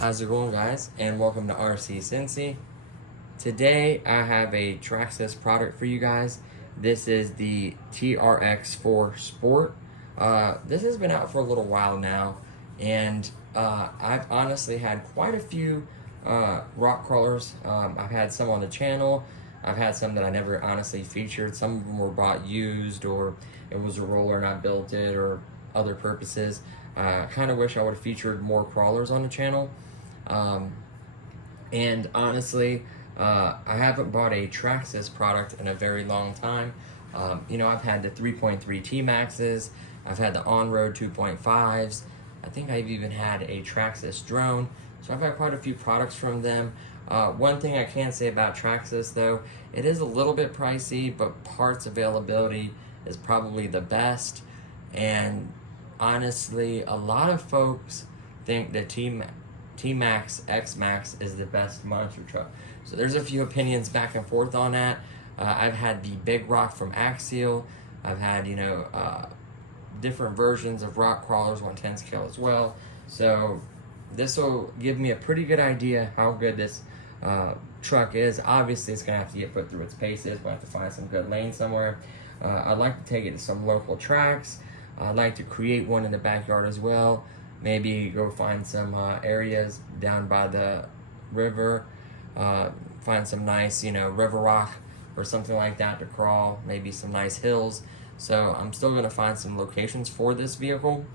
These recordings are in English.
How's it going, guys, and welcome to RC Cincy. Today I have a Traxxas product for you guys. This is the TRX4 Sport. This has been out for a little while now, and I've honestly had quite a few rock crawlers. I've had some on the channel. I've had some that I never honestly featured. Some of them were bought used, or it was a roller and I built it, or other purposes. I kind of wish I would have featured more crawlers on the channel. And honestly, I haven't bought a Traxxas product in a very long time. You know, I've had the 3.3 T-Maxes, I've had the on-road 2.5s, I think I've even had a Traxxas drone, so I've had quite a few products from them. One thing I can say about Traxxas though, it is a little bit pricey, but parts availability is probably the best. And honestly, a lot of folks think that T-Max X-Max is the best monster truck. So there's a few opinions back and forth on that. I've had the Big Rock from Axial. I've had, you know, different versions of rock crawlers 110 scale as well. So this will give me a pretty good idea how good this truck is. Obviously, it's going to have to get put through its paces. We'll have to find some good lane somewhere. I'd like to take it to some local tracks. I'd like to create one in the backyard as well. Maybe go find some areas down by the river, find some nice, you know, river rock or something like that to crawl, maybe some nice hills. So I'm still gonna find some locations for this vehicle,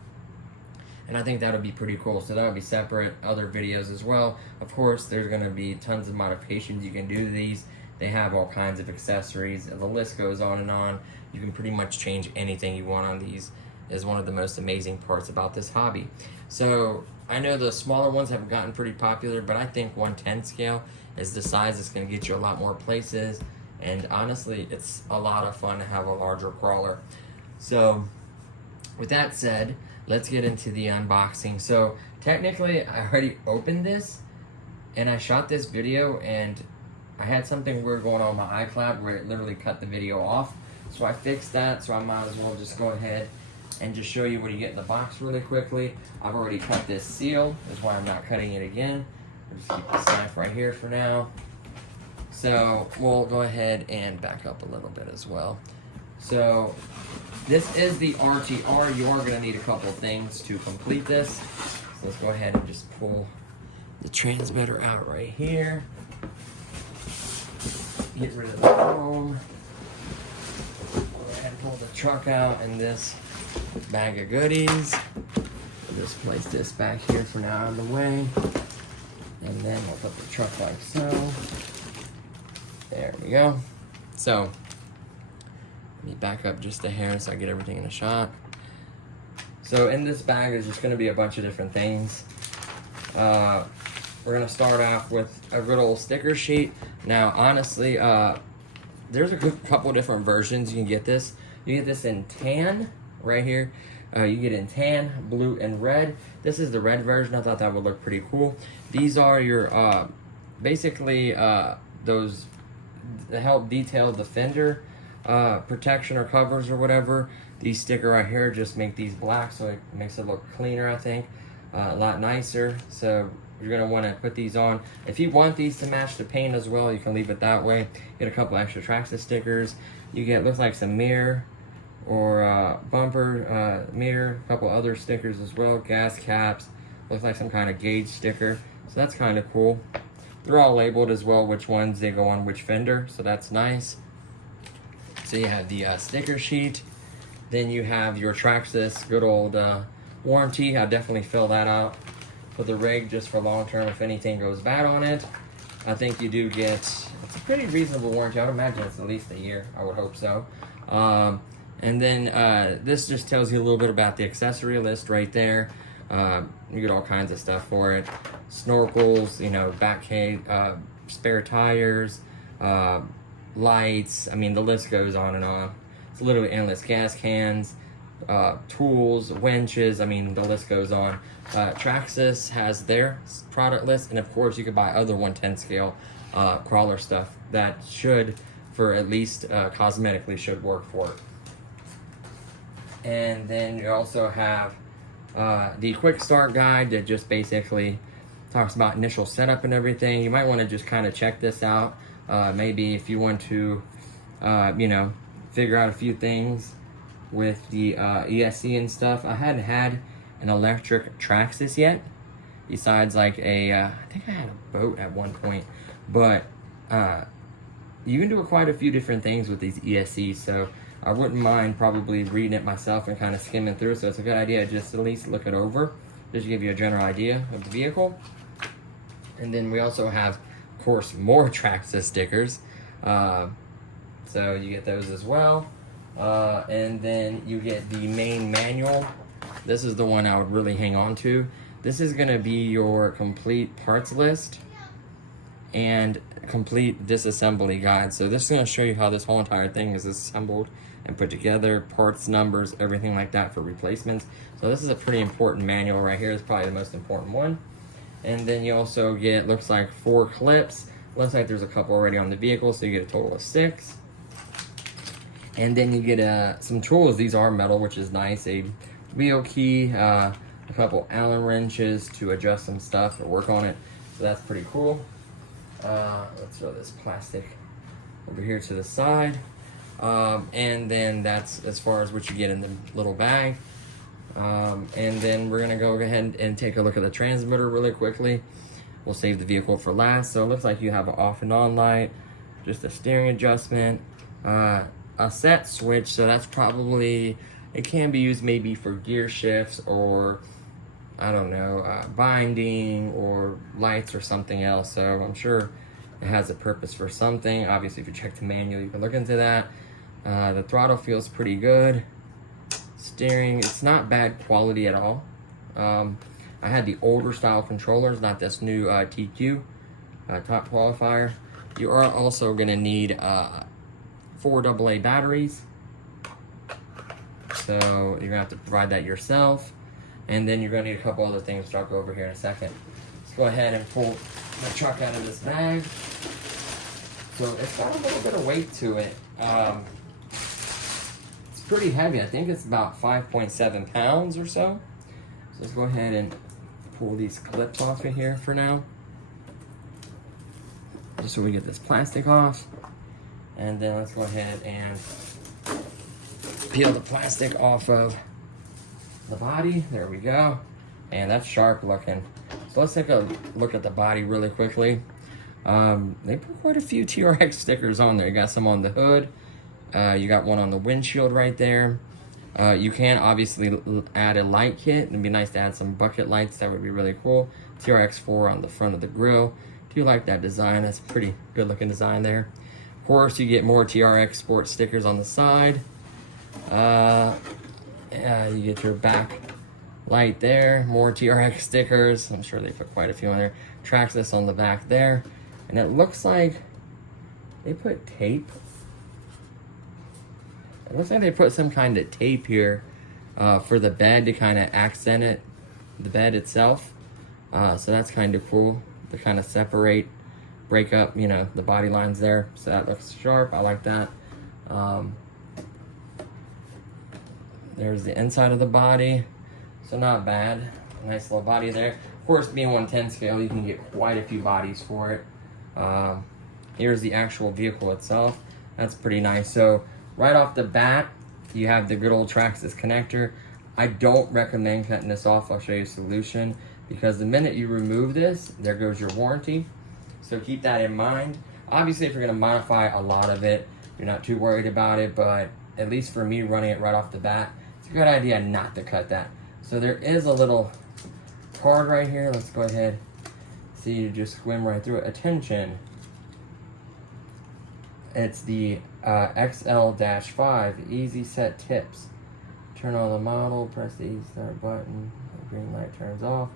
and I think that'll be pretty cool. So that'll be separate other videos as well. Of course, there's gonna be tons of modifications you can do to these. They have all kinds of accessories, and the list goes on and on. You can pretty much change anything you want on these. Is one of the most amazing parts about this hobby. So I know the smaller ones have gotten pretty popular, but I think 110 scale is the size that's going to get you a lot more places, and honestly it's a lot of fun to have a larger crawler. So with that said, let's get into the unboxing. So technically I already opened this and I shot this video, and I had something weird going on my iCloud where it literally cut the video off, so I fixed that. So I might as well just go ahead and just show you what you get in the box really quickly. I've already cut this seal, that's why I'm not cutting it again. I'll just keep this knife right here for now. So we'll go ahead and back up a little bit as well. So this is the RTR. You are gonna need a couple things to complete this. So let's go ahead and just pull the transmitter out right here. Get rid of the foam. Go ahead and pull the truck out and this bag of goodies. We'll just place this back here for now out of the way, and then we'll put the truck like so. There we go. So let me back up just a hair so I get everything in a shot. So in this bag is just going to be a bunch of different things. We're going to start off with a good old sticker sheet. Now honestly, there's a couple different versions you can get this. You get this in tan right here. You get in tan, blue, and red. This is the red version. I thought that would look pretty cool. These are your basically those that help detail the fender protection or covers or whatever. These sticker right here just make these black, so it makes it look cleaner, I think, a lot nicer. So you're gonna want to put these on. If you want these to match the paint as well, you can leave it that way. Get a couple extra Traxxas stickers. You get, looks like some mirror or bumper mirror, a couple other stickers as well, gas caps, looks like some kind of gauge sticker, so that's kind of cool. They're all labeled as well, which ones they go on which fender, so that's nice. So you have the sticker sheet, then you have your Traxxas good old warranty. I'll definitely fill that out for the rig just for long term if anything goes bad on it. I think you do get, it's a pretty reasonable warranty. I would imagine it's at least a year. I would hope so. And then this just tells you a little bit about the accessory list right there. You get all kinds of stuff for it. Snorkels, you know, back cage, spare tires, lights. I mean, the list goes on and on. It's literally endless. Gas cans, tools, winches. I mean, the list goes on. Traxxas has their product list, and of course, you could buy other 110 scale crawler stuff that should, for at least cosmetically, should work for it. And then you also have the quick start guide that just basically talks about initial setup and everything. You might want to just kind of check this out. Maybe if you want to, you know, figure out a few things with the ESC and stuff. I hadn't had an electric Traxxas yet, besides like a, I think I had a boat at one point, but you can do quite a few different things with these ESCs, so I wouldn't mind probably reading it myself and kind of skimming through, so it's a good idea just at least look it over, just to give you a general idea of the vehicle. And then we also have, of course, more Traxxas stickers, so you get those as well. And then you get the main manual. This is the one I would really hang on to. This is gonna be your complete parts list and complete disassembly guide. So this is gonna show you how this whole entire thing is assembled and put together, parts numbers, everything like that for replacements. So this is a pretty important manual right here. It's probably the most important one. And then you also get, looks like 4 clips. Looks like there's a couple already on the vehicle, so you get a total of 6. And then you get some tools. These are metal, which is nice. A wheel key, a couple Allen wrenches to adjust some stuff or work on it. So that's pretty cool. Let's throw this plastic over here to the side. And then that's as far as what you get in the little bag. And then we're gonna go ahead and take a look at the transmitter really quickly. We'll save the vehicle for last. So it looks like you have an off and on light, just a steering adjustment, a set switch. So that's probably, it can be used maybe for gear shifts or I don't know, binding or lights or something else. So I'm sure it has a purpose for something. Obviously, if you check the manual, you can look into that. The throttle feels pretty good. Steering, it's not bad quality at all. I had the older style controllers, not this new TQ top qualifier. You are also gonna need 4 AA batteries. So you're gonna have to provide that yourself. And then you're gonna need a couple other things, which I'll go over here in a second. Let's go ahead and pull my truck out of this bag. So it's got a little bit of weight to it. It's pretty heavy. I think it's about 5.7 pounds or so. So let's go ahead and pull these clips off of here for now. Just so we get this plastic off. And then let's go ahead and peel the plastic off of the body. There we go. And that's sharp looking. So let's take a look at the body really quickly. They put quite a few TRX stickers on there. You got some on the hood. You got one on the windshield right there. You can obviously add a light kit. It'd be nice to add some bucket lights. That would be really cool. TRX4 on the front of the grille. Do you like that design? That's a pretty good looking design there. Of course, you get more TRX Sport stickers on the side. You get your back light there. More TRX stickers. I'm sure they put quite a few on there. Traxxas on the back there. And it looks like they put tape. It looks like they put some kind of tape here for the bed to kind of accent it, the bed itself. So that's kind of cool to kind of separate, break up, you know, the body lines there. So that looks sharp. I like that. There's the inside of the body. So not bad. Nice little body there. Of course, being 110 scale, you can get quite a few bodies for it. Here's the actual vehicle itself. That's pretty nice. So right off the bat, you have the good old Traxxas connector. I don't recommend cutting this off. I'll show you a solution, because the minute you remove this, there goes your warranty. So keep that in mind. Obviously, if you're gonna modify a lot of it, you're not too worried about it, but at least for me, running it right off the bat, it's a good idea not to cut that. So there is a little card right here. Let's go ahead, See, you just squim right through it. Attention. It's the XL-5 Easy Set Tips. Turn on the model, press the Easy Start button. The green light turns off.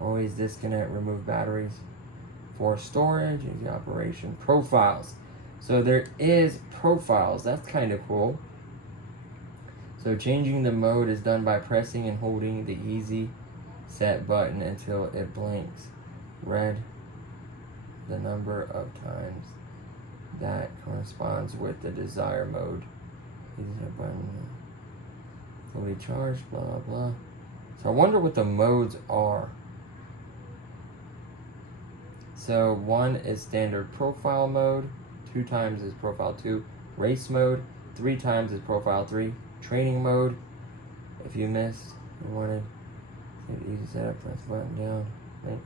Always disconnect, remove batteries. For storage, easy operation. Profiles. So there is profiles. That's kind of cool. So changing the mode is done by pressing and holding the Easy Set button until it blinks red the number of times that corresponds with the desired mode. Easy Set button. Fully charged, blah, blah, blah. So I wonder what the modes are. So 1 is standard profile mode, 2 times is profile 2, race mode, 3 times is profile 3, training mode. If you missed, you wanted easy setup, press button down,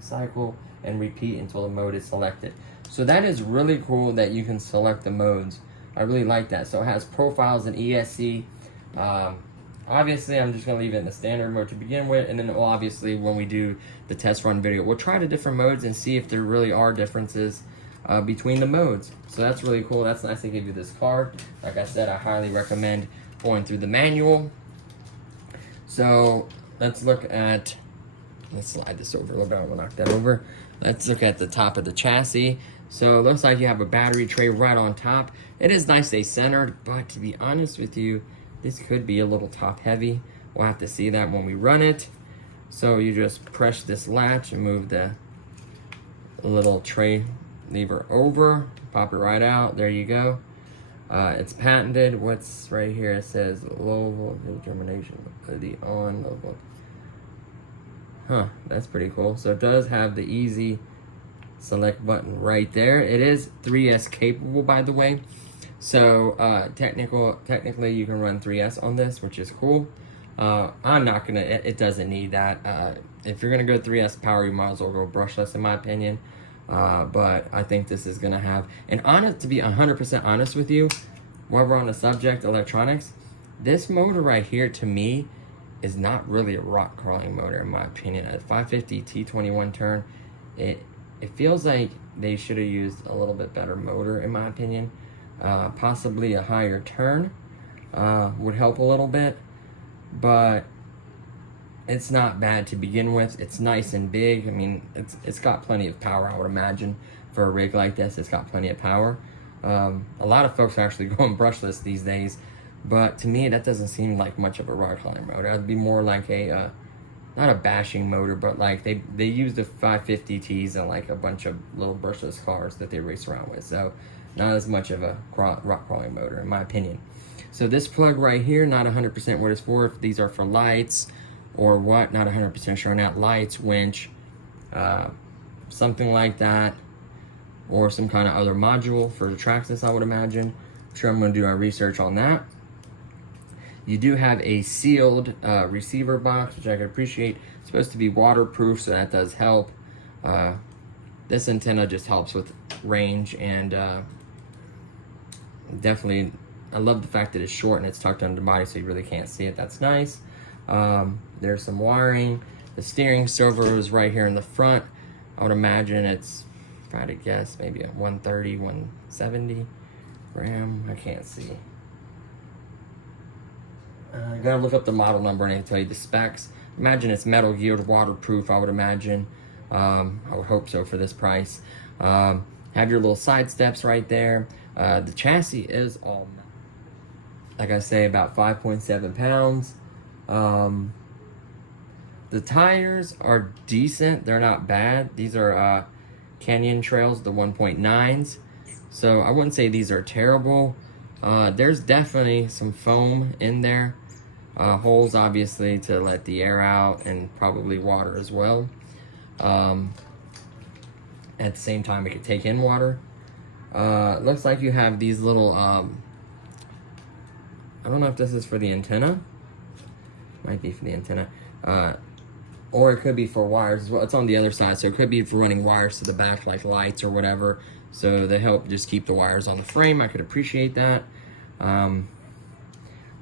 cycle, and repeat until the mode is selected. So that is really cool that you can select the modes. I really like that. So it has profiles and ESC. Obviously, I'm just going to leave it in the standard mode to begin with, and then obviously when we do the test run video, we'll try the different modes and see if there really are differences between the modes. So that's really cool. That's nice to give you this card. Like I said, I highly recommend going through the manual. So let's look at, let's slide this over a little bit. I'm going to knock that over. Let's look at the top of the chassis. So it looks like you have a battery tray right on top. It is nicely centered, but to be honest with you, this could be a little top heavy. We'll have to see that when we run it. So you just press this latch and move the little tray lever over, pop it right out. There you go. It's patented. What's right here? It says low voltage termination of the on low voltage. Huh, that's pretty cool. So it does have the easy select button right there. It is 3S capable, by the way. So technically you can run 3S on this, which is cool. I'm not gonna, it doesn't need that. If you're gonna go 3S power, you might as well go brushless in my opinion. But I think this is gonna have, and to be 100% honest with you, while we're on the subject electronics, this motor right here to me is not really a rock crawling motor in my opinion. At 550 T21 turn, it feels like they should have used a little bit better motor in my opinion. Possibly a higher turn would help a little bit, but it's not bad to begin with. It's nice and big. I mean, it's got plenty of power, I would imagine. For a rig like this, it's got plenty of power. A lot of folks are actually going brushless these days, but to me, that doesn't seem like much of a rock crawling motor. It'd be more like a, not a bashing motor, but like they use the 550Ts in like a bunch of little brushless cars that they race around with. So not as much of a rock crawling motor, in my opinion. So this plug right here, not 100% what it's for. If these are for lights or what, not 100% sure. Not lights, winch, something like that, or some kind of other module for the Traxxas, I would imagine. I'm sure I'm going to do our research on that. You do have a sealed receiver box, which I can appreciate. It's supposed to be waterproof, so that does help. This antenna just helps with range, and definitely, I love the fact that it's short and it's tucked under the body so you really can't see it. That's nice. There's some wiring. The steering servo is right here in the front. I would imagine it's, if I had to guess, maybe a 130, 170 gram. I can't see. I gotta look up the model number and I can tell you the specs. Imagine it's metal geared, waterproof, I would imagine. I would hope so for this price. Have your little side steps right there. The chassis is all, like I say, about 5.7 pounds. The tires are decent. They're not bad. These are Canyon Trails, the 1.9s. So I wouldn't say these are terrible. There's definitely some foam in there. Holes, obviously, to let the air out, and probably water as well. At the same time, it could take in water. Looks like you have these little, I don't know if this is for the antenna. Might be for the antenna. Or it could be for wires as well. It's on the other side, so it could be for running wires to the back, like lights or whatever. So they help just keep the wires on the frame. I could appreciate that.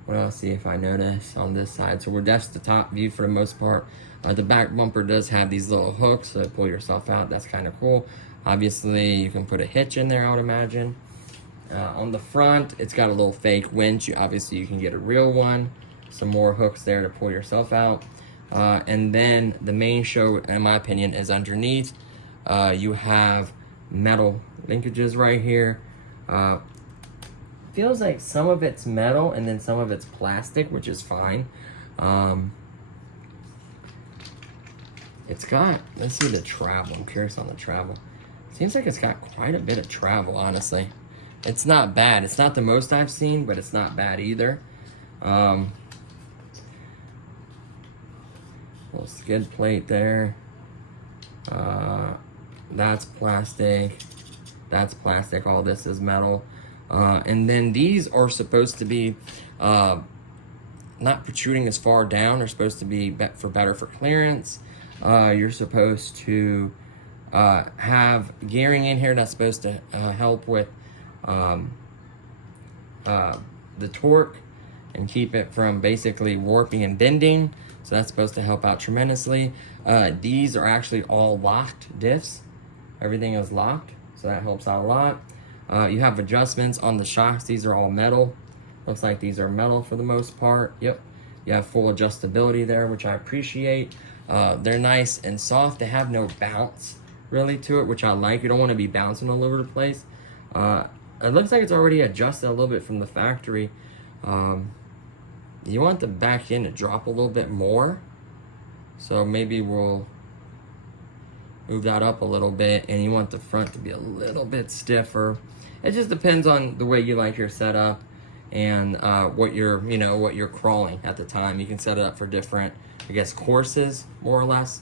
What else? See if I notice on this side. So that's the top view for the most part. The back bumper does have these little hooks to pull yourself out. That's kind of cool. Obviously, you can put a hitch in there, I would imagine. On the front, it's got a little fake winch. Obviously, you can get a real one. Some more hooks there to pull yourself out. And then the main show, in my opinion, is underneath. You have metal linkages right here. Feels like some of it's metal and then some of it's plastic, which is fine. It's got, let's see the travel. I'm curious on the travel. Seems like it's got quite a bit of travel, honestly. It's not bad. It's not the most I've seen, but it's not bad either. Little skid plate there. That's plastic. That's plastic. All this is metal. And then these are supposed to be not protruding as far down. They're supposed to be better for clearance. You're supposed to have gearing in here that's supposed to help with the torque and keep it from basically warping and bending. So that's supposed to help out tremendously. These are actually all locked diffs. Everything is locked, so that helps out a lot. You have adjustments on the shocks. These are all metal. Looks like these are metal for the most part. Yep. You have full adjustability there, which I appreciate. They're nice and soft. They have no bounce really to it, which I like. You don't want to be bouncing all over the place. It looks like it's already adjusted a little bit from the factory. You want the back end to drop a little bit more. So maybe we'll move that up a little bit, and you want the front to be a little bit stiffer. It just depends on the way you like your setup and what you're crawling at the time. You can set it up for different, I guess, courses, more or less.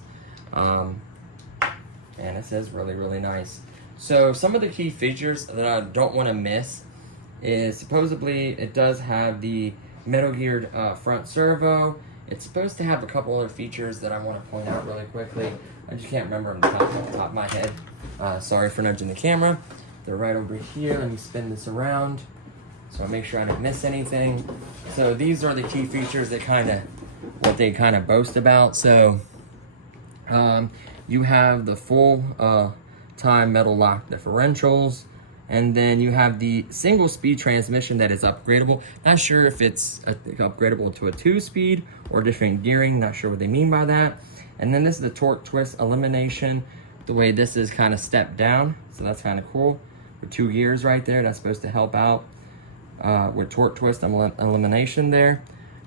And it says really, really nice. So some of the key features that I don't want to miss is supposedly it does have the metal geared front servo. It's supposed to have a couple other features that I want to point out really quickly. I just can't remember them off the top of my head. Sorry for nudging the camera. They're right over here. Let me spin this around so I make sure I don't miss anything. So these are the key features that what they kind of boast about. So you have the full time metal lock differentials, and then you have the single speed transmission that is upgradable. Not sure if it's upgradable to a 2-speed or different gearing. Not sure what they mean by that. And then this is the torque twist elimination. The way this is kind of stepped down, so that's kind of cool. With 2 gears right there, that's supposed to help out with torque twist elimination there.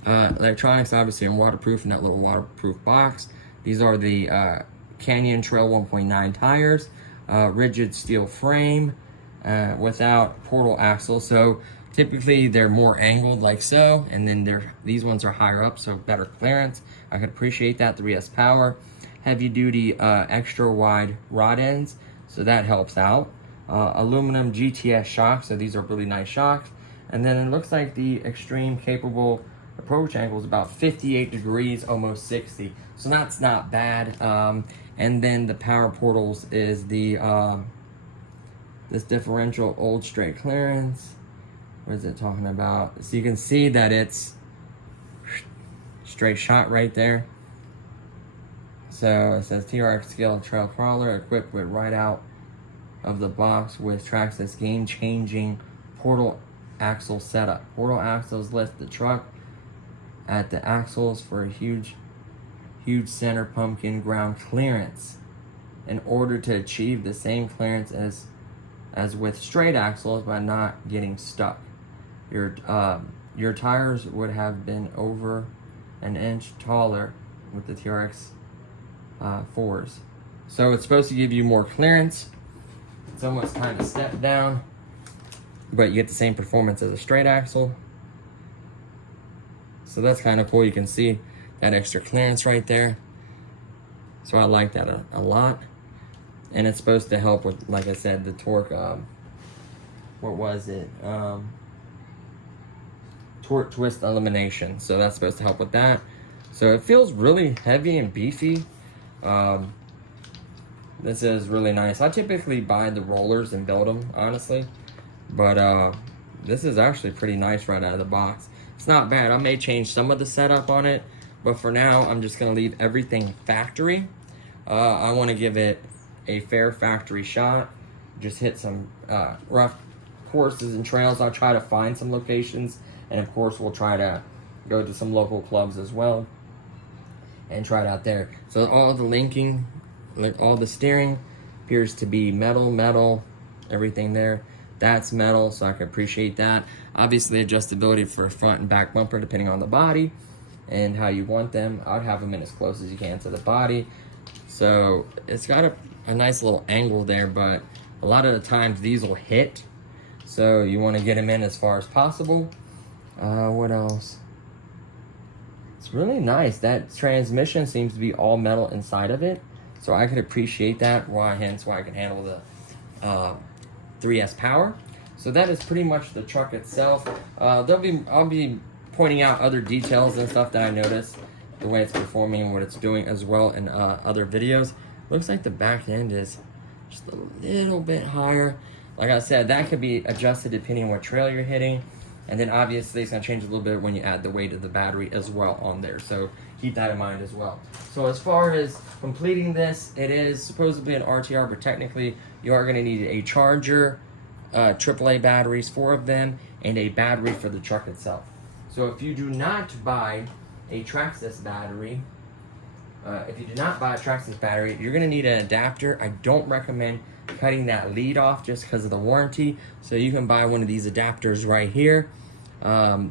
Electronics obviously are waterproof in that little waterproof box. These are the Canyon Trail 1.9 tires, rigid steel frame without portal axle. So typically they're more angled like so, and then these ones are higher up, so better clearance. I could appreciate that. 3S power, heavy duty extra wide rod ends, so that helps out. Aluminum GTS shocks, so these are really nice shocks. And then it looks like the extreme capable approach angle is about 58 degrees, almost 60. So that's not bad. And then the power portals is the this differential old straight clearance. What is it talking about? So you can see that it's straight shot right there. So it says TRX scale trail crawler equipped with right out of the box with Traxxas game-changing portal axle setup. Portal axles lift the truck at the axles for a huge center pumpkin ground clearance in order to achieve the same clearance as with straight axles by not getting stuck. Your tires would have been over an inch taller with the TRX 4s. So it's supposed to give you more clearance. It's almost kind of stepped down, but you get the same performance as a straight axle. So that's kind of cool. You can see that extra clearance right there. So I like that a lot. And it's supposed to help with, like I said, the torque, what was it? Torque twist elimination. So that's supposed to help with that. So it feels really heavy and beefy. This is really nice. I typically buy the rollers and build them, honestly. But this is actually pretty nice right out of the box. It's not bad. I may change some of the setup on it, But for now, I'm just gonna leave everything factory. I wanna give it a fair factory shot. Just hit some rough courses and trails. I'll try to find some locations. And of course, we'll try to go to some local clubs as well and try it out there. So all the linking, like all the steering appears to be metal, everything there. That's metal, so I can appreciate that. Obviously, adjustability for front and back bumper depending on the body and how you want them. I'd have them in as close as you can to the body. So it's got a nice little angle there, but a lot of the times these will hit. So you want to get them in as far as possible. What else? It's really nice. That transmission seems to be all metal inside of it. So I could appreciate that, hence why I can handle the 3S power. So that is pretty much the truck itself. I'll be pointing out other details and stuff that I noticed, the way it's performing and what it's doing as well in other videos. Looks like the back end is just a little bit higher. Like I said, that could be adjusted depending on what trail you're hitting. And then obviously it's gonna change a little bit when you add the weight of the battery as well on there. So keep that in mind as well. So as far as completing this, it is supposedly an RTR, but technically you are gonna need a charger, AAA batteries, 4 of them, and a battery for the truck itself. So if you do not buy a Traxxas battery, you're gonna need an adapter. I don't recommend cutting that lead off just because of the warranty. So you can buy one of these adapters right here.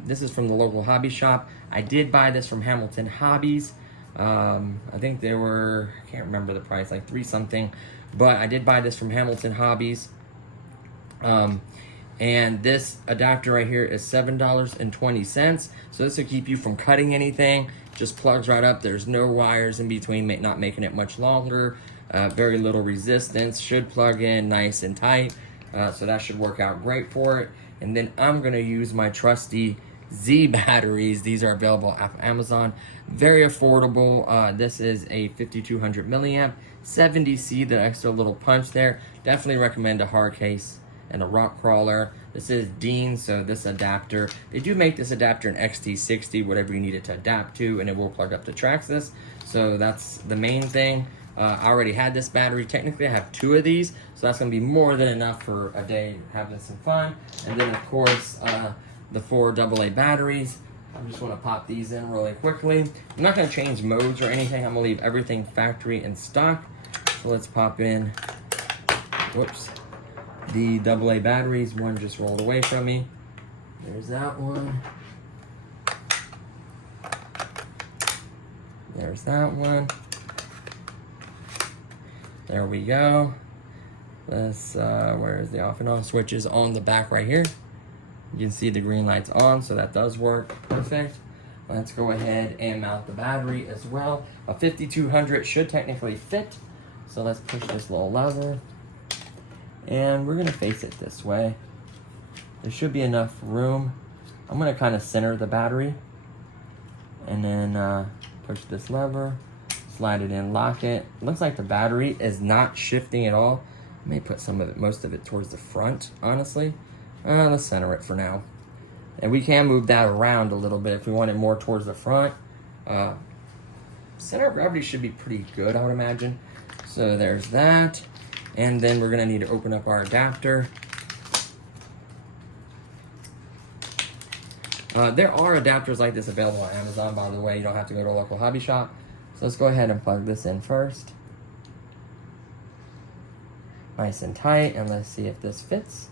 This is from the local hobby shop. I did buy this from Hamilton Hobbies. I think they were, I can't remember the price, like $3 something, but I did buy this from Hamilton Hobbies. And this adapter right here is $7.20. So this will keep you from cutting anything. Just plugs right up. There's no wires in between, not making it much longer. Very little resistance. Should plug in nice and tight. So that should work out great for it. And then I'm going to use my trusty Z batteries. These are available at Amazon. Very affordable. This is a 5200 milliamp 70C, the extra little punch there. Definitely recommend a hard case and a rock crawler. This is Dean, so this adapter, they do make this adapter in XT60, whatever you need it to adapt to, and it will plug up to Traxxas. So that's the main thing. I already had this battery. Technically, I have 2 of these, so that's gonna be more than enough for a day having some fun. And then, of course, the 4 AA batteries. I just wanna pop these in really quickly. I'm not gonna change modes or anything. I'm gonna leave everything factory in stock. So let's pop in, whoops, the AA batteries. One just rolled away from me. There's that one. There's that one. There we go. This, where's the off and on switches on the back right here. You can see the green light's on, so that does work perfect. Let's go ahead and mount the battery as well. A 5200 should technically fit. So let's push this little lever. And we're gonna face it this way. There should be enough room. I'm gonna kind of center the battery. And then push this lever. Slide it in, lock it. Looks like the battery is not shifting at all. I may put some of it, most of it towards the front, honestly. Let's center it for now. And we can move that around a little bit if we want it more towards the front. Center of gravity should be pretty good, I would imagine. So there's that. And then we're gonna need to open up our adapter. There are adapters like this available on Amazon, by the way. You don't have to go to a local hobby shop. So let's go ahead and plug this in first. Nice and tight, and let's see if this fits.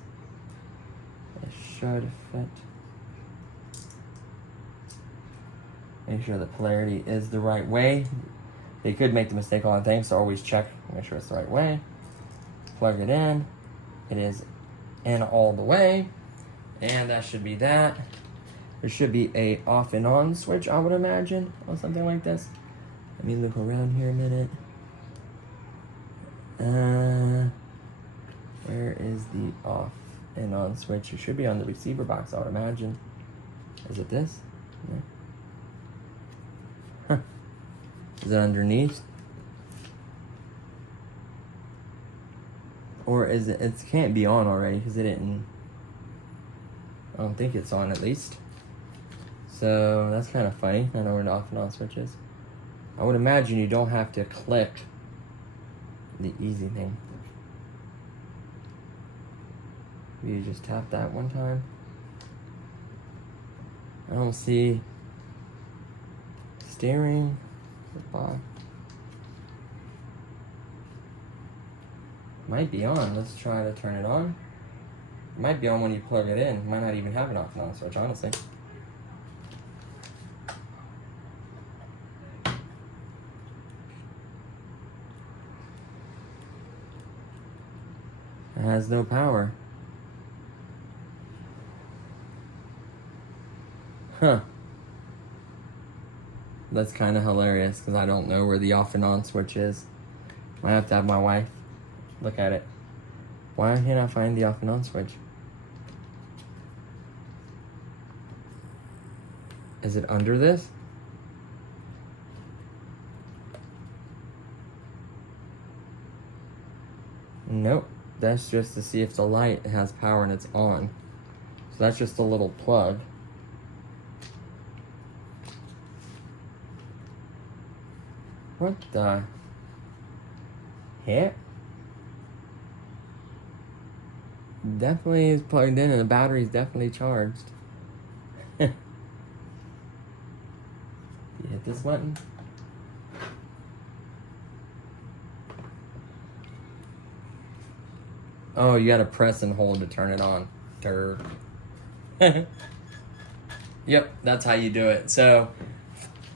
It should fit. Make sure the polarity is the right way. They could make the mistake on things, so always check, make sure it's the right way. Plug it in. It is in all the way. And that should be that. There should be a off and on switch, I would imagine, or something like this. Let me look around here a minute. Where is the off and on switch? It should be on the receiver box, I would imagine. Is it this? No. Huh. Is it underneath? Or is it, it can't be on already because it didn't, I don't think it's on at least. So that's kind of funny. I know where the off and on switch is. I would imagine you don't have to click the easy thing. You just tap that one time. I don't see steering. Might be on. Let's try to turn it on. It might be on when you plug it in. Might not even have an off and on switch, honestly. It has no power. Huh. That's kind of hilarious because I don't know where the off and on switch is. I have to have my wife look at it. Why can't I find the off and on switch? Is it under this? Nope. That's just to see if the light has power and it's on. So that's just a little plug. What the heck? Definitely is plugged in and the battery is definitely charged. You hit this button. Oh, you gotta press and hold to turn it on. Yep, that's how you do it. So,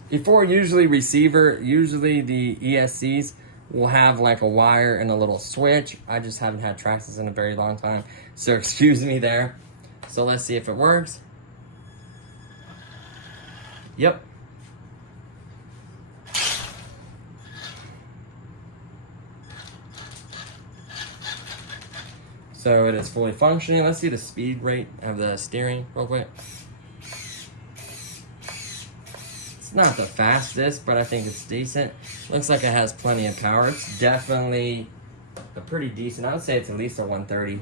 before usually the ESCs will have like a wire and a little switch. I just haven't had Traxxas in a very long time, so excuse me there. So let's see if it works. Yep. So it is fully functioning. Let's see the speed rate of the steering real quick. It's not the fastest, but I think it's decent. Looks like it has plenty of power. It's definitely a pretty decent. I would say it's at least a 130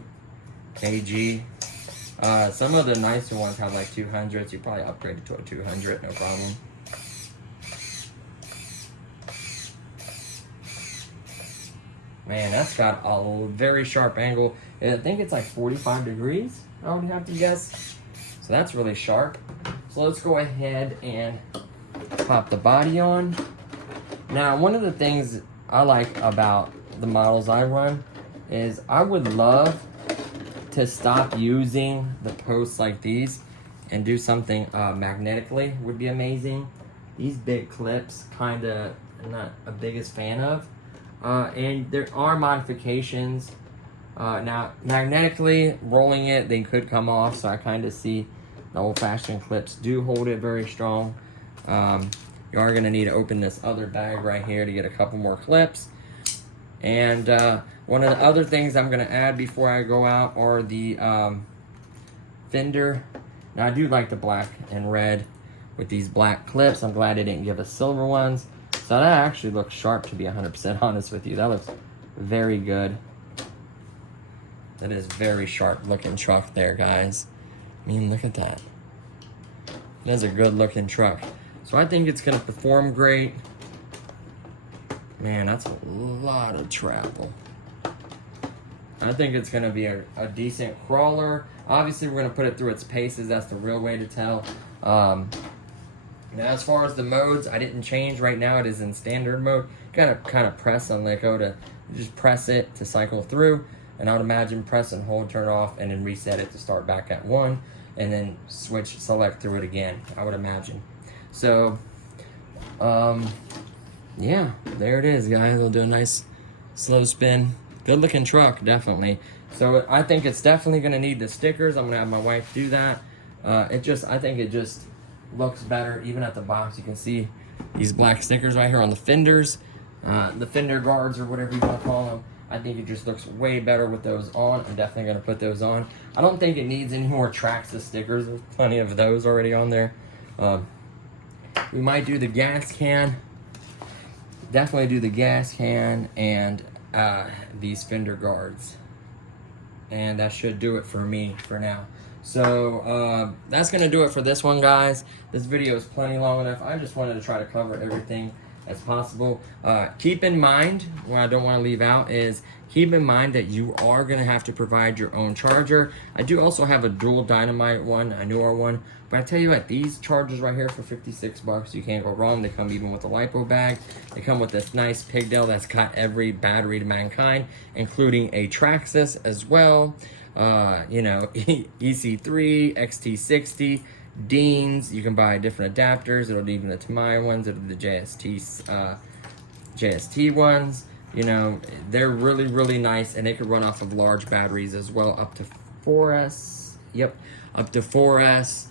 kg. Some of the nicer ones have like 200s. You probably upgrade it to a 200, no problem. Man, that's got a very sharp angle. I think it's like 45 degrees, I would have to guess. So that's really sharp. So let's go ahead and pop the body on. Now, one of the things I like about the models I run is I would love to stop using the posts like these and do something magnetically. Would be amazing. These big clips, kind of not a biggest fan of. And there are modifications. Now, magnetically rolling it, they could come off, so I kind of see the old-fashioned clips do hold it very strong. You are going to need to open this other bag right here to get a couple more clips. And one of the other things I'm going to add before I go out are the fender. Now, I do like the black and red with these black clips. I'm glad they didn't give us silver ones. So that actually looks sharp, to be 100% honest with you. That looks very good. That is very sharp looking truck there, guys. I mean, look at that. That is a good looking truck. So I think it's gonna perform great. Man, that's a lot of travel. I think it's gonna be a decent crawler. Obviously, we're gonna put it through its paces. That's the real way to tell. Now, as far as the modes, I didn't change. Right now, it is in standard mode. Kind of press and let go to just press it to cycle through. And I would imagine press and hold, turn off, and then reset it to start back at 1, and then switch, select through it again. I would imagine. So, yeah, there it is, guys. It'll do a nice slow spin. Good looking truck, definitely. So I think it's definitely gonna need the stickers. I'm gonna have my wife do that. I think it just looks better. Even at the box, you can see these black stickers right here on the fenders, the fender guards or whatever you want to call them. I think it just looks way better with those on. I'm definitely going to put those on. I don't think it needs any more Traxxas stickers. There's plenty of those already on there. We might do the gas can. Definitely do the gas can and these fender guards. and that should do it for me for now. So that's gonna do it for this one, guys. This video is plenty long enough. I just wanted to try to cover everything as possible. Keep in mind, what I don't want to leave out is, keep in mind that you are going to have to provide your own charger. I do also have a dual dynamite one, a newer one, but I tell you what, these chargers right here for 56 bucks, you can't go wrong. They come even with a LiPo bag. They come with this nice pigtail that's got every battery to mankind, including a Traxxas as well. You know, EC3, XT60, Deans. You can buy different adapters. It'll be even the Tamiya ones, it'll be the JST ones. You know, they're really, really nice, and they could run off of large batteries as well, up to 4S. Yep, up to 4S.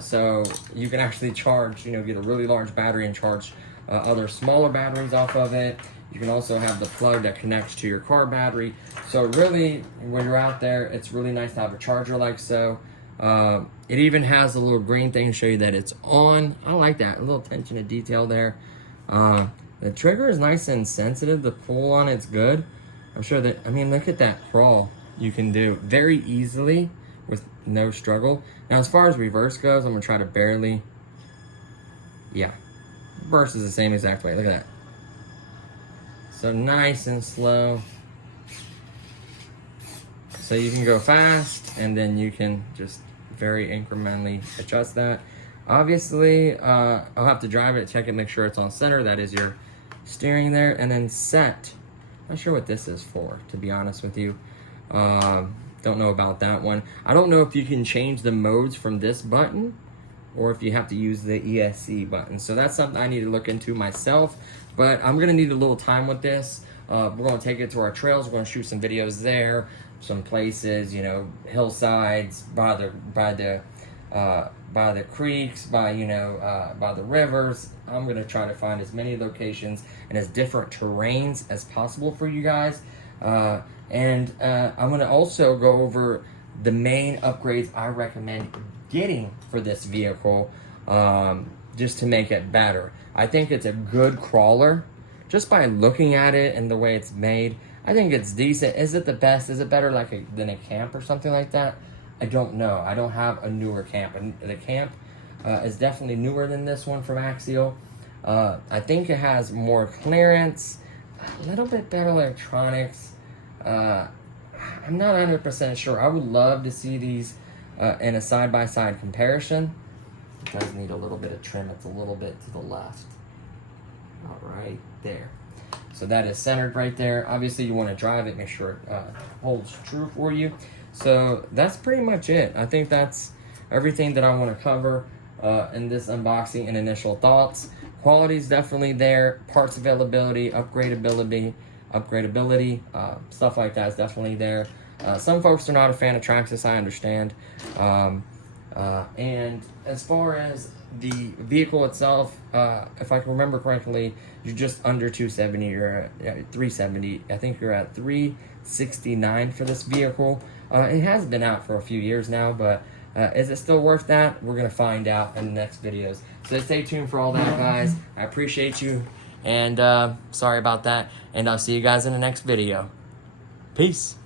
So you can actually charge, you know, get a really large battery and charge other smaller batteries off of it. You can also have the plug that connects to your car battery. So really, when you're out there, it's really nice to have a charger like so. It even has a little green thing to show you that it's on. I like that, a little attention to detail there. The trigger is nice and sensitive. The pull on it's good. I'm sure that, I mean, look at that crawl you can do very easily with no struggle. Now, as far as reverse goes, I'm gonna try to barely, yeah. Reverse is the same exact way, look at that. So nice and slow. So you can go fast, and then you can just very incrementally adjust that. Obviously, I'll have to drive it, check it, make sure it's on center. That is your steering there, and then set. Not sure what this is for, to be honest with you. Don't know about that one. I don't know if you can change the modes from this button, or if you have to use the ESC button. So that's something I need to look into myself, but I'm gonna need a little time with this. We're gonna take it to our trails. We're gonna shoot some videos there, some places, you know, hillsides, by the creeks, by the rivers. I'm gonna try to find as many locations and as different terrains as possible for you guys. And I'm gonna also go over the main upgrades I recommend getting for this vehicle, just to make it better. I think it's a good crawler. Just by looking at it and the way it's made, I think it's decent. Is it the best? Is it better than a camp or something like that? I don't know. I don't have a newer camp. And the camp is definitely newer than this one from Axial. I think it has more clearance, a little bit better electronics. I'm not 100% sure. I would love to see these in a side-by-side comparison. It does need a little bit of trim. It's a little bit to the left. All right, there. So that is centered right there. Obviously, you want to drive it, make sure it holds true for you. So that's pretty much it. I think that's everything that I want to cover in this unboxing and initial thoughts. Quality is definitely there. Parts availability, upgradability, stuff like that is definitely there. Some folks are not a fan of Traxxas, I understand. And as far as the vehicle itself, if I can remember correctly, you're just under 270. You're at 370. I think you're at 369 for this vehicle. It has been out for a few years now, but is it still worth that? We're gonna find out in the next videos. So stay tuned for all that, guys. I appreciate you, and sorry about that. And I'll see you guys in the next video. Peace.